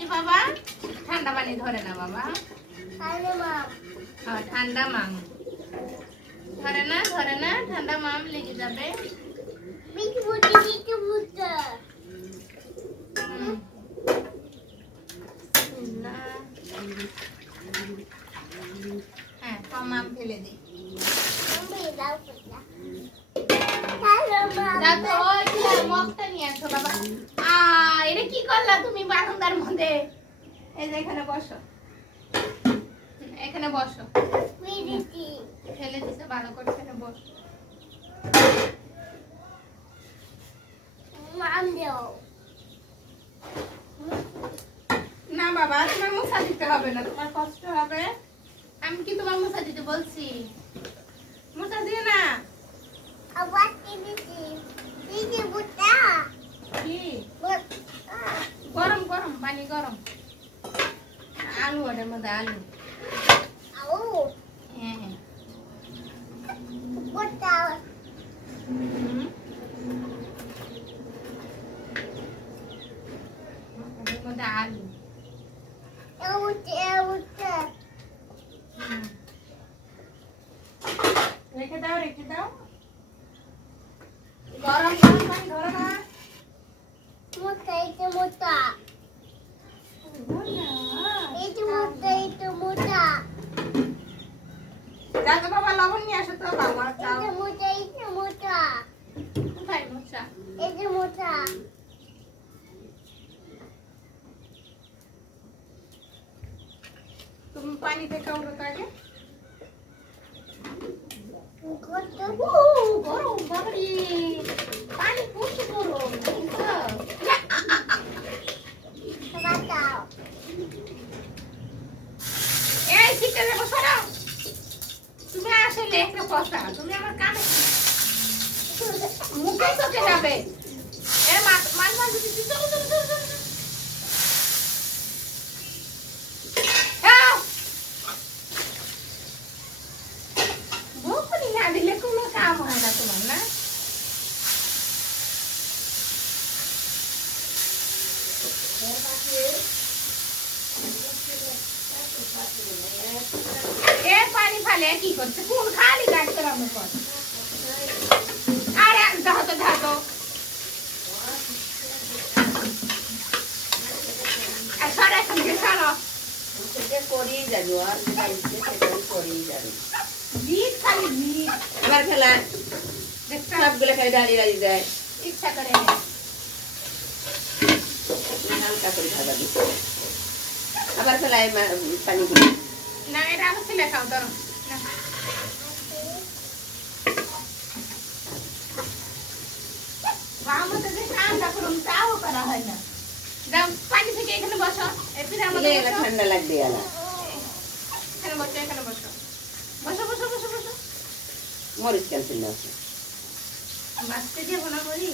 কি বাবা? ঠান্ডা পানি ধরে না বাবা। ঠান্ডা মাম ধরে না ঠান্ডা মাম লেগে যাবে। হ্যাঁ মাম ফেলে দিই। মগটা নিয়ে আসো বাবা। এটা কি করলা তুমি বারান্দার মধ্যে? এই যে এখানে বসো, এখানে বসো। ফেলে দিতে ভালো করে, এখানে বসো। না বাবা, তোমার মুছা দিতে হবে না, তোমার কষ্ট হবে। আমি কি তোমার মুছা দিতে বলছি? মুছা দিও না। গরম গরম পানি, গরম আলু, ওটার মধ্যে আলু। হ্যাঁ হ্যাঁ মধ্যে আলু। রেখে দাও, রেখে দাও। গরম গরম পানি ধরো না। যাও বাবা, লবণ নিয়ে আসো তো বাবা। কোথায় মোচা? তুমি পানি থেকে উঠো তো আগে। গরম বাবারে, পানি প্রচুর গরম। এই শিখতে যাবো, সরাও। তুমি আসলে একটা কথা, তুমি আমার কানে মুখে চোখে যাবে। এর মান মান যদি চলো চলো চলো চলো। বকুনি না দিলে কোনো কাম হয় না তোমার, না? এর পানি ফালে কি করছে? কোন খালি গাছ করার মতো। আরে যাও তো, যাও তো। সরা এখান থেকে, সরা। করেই যাবো, আর করেই যাবে। জিত খালি জিত। আবার খেলা সবগুলো খালি দাঁড়িয়ে দাঁড়িয়ে যায়। ইচ্ছা করে হালকা করে ভাজাবি। আবার ফেলায় পানি গুলো। না, এটা আবার ছেলে খাও, ধরো। আমাদের যে কামটা করুন তাও করা হয় না। যাও পানি থেকে এখানে বসো। ঠান্ডা লাগবে। এখানে বসো, এখানে বসো, বসো বসো বসো বসো। মরিচ ক্যান্সেল না আছে, মাছতে দিয়ে ভোনা করি।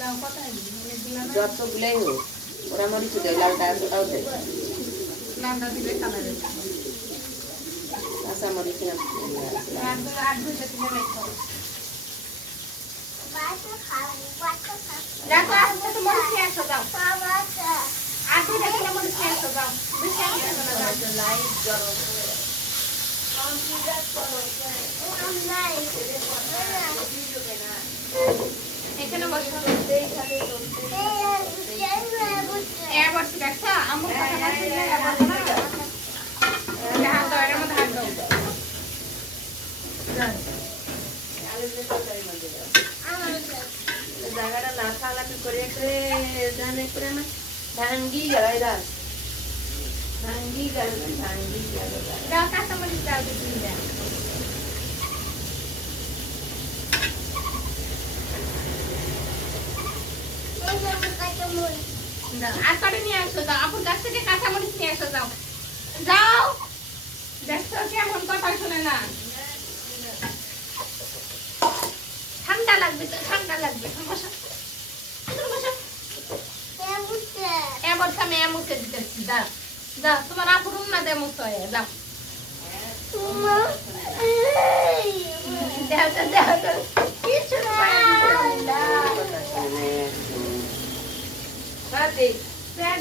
লাউ কত দিলাম? যতগুলাই হোক, ওরা মরিচ দেয়, লালটা ওটাও দেয়। লাউটা দিলে কালার কাঁচা মরিচ না, আর দুইটা দিলে রেখো। দেখো আজকে তো মরিচ নিয়ে আসো, যাও। আর দুইটা দিলে মরিচ নিয়ে আসো, যাও। বেশি আমি দেবো না, যাও। লাইট গরম এখানে বসো। বসে দেখছো আমার কথা হাত দাও, এর মধ্যে হাত দাও। জায়গাটা লাফালাফি করে জানে করে না ভাঙ্গি গেল, ভাঙ্গি গেল, ভাঙ্গি গেল। দাও কাঁচামরিচ দাও, দিদি দাও। আর কটা নিয়ে আসো, যাও। আপুর কাছ থেকে কাঁচামরিচ নিয়ে আসো, যাও যাও। দেখছো কেমন কথা শুনে না? ঠান্ডা লাগবে তো, ঠান্ডা লাগবে। বসো বসো। এবার আমি মুছে দিতেছি, দাও দাও। তোমার আপুর না দে মুছে, যাও। দেও তো, দেও তো। কিছু না। ভাত দে। পেঁয়াজ